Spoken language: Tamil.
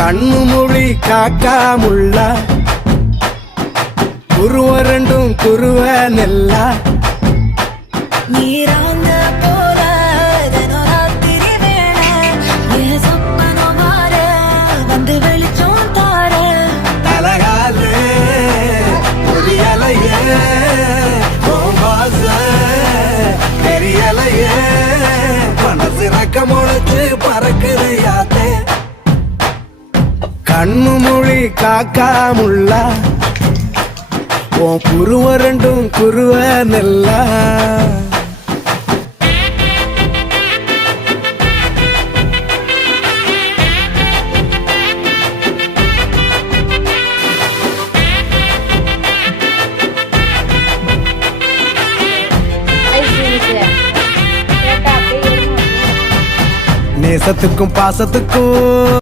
கண்ணு மொழி காக்காமுள்ள குருவ ரெண்டும் குருவ நெல்லா நீராங்க போல தினராத்திரி வேளை என் சொப்பனம் மாற வந்து வெளிச்சம் தார தலகாலே புரியலையே தெரியலையே மனசு ரக்க முளைச்சு பறக்குது யாத்தே கண்ணு மொழி காக்காமுள்ள உன் குருவ ரெண்டும் குருவ நெல்லா நேசத்துக்கும் பாசத்துக்கும்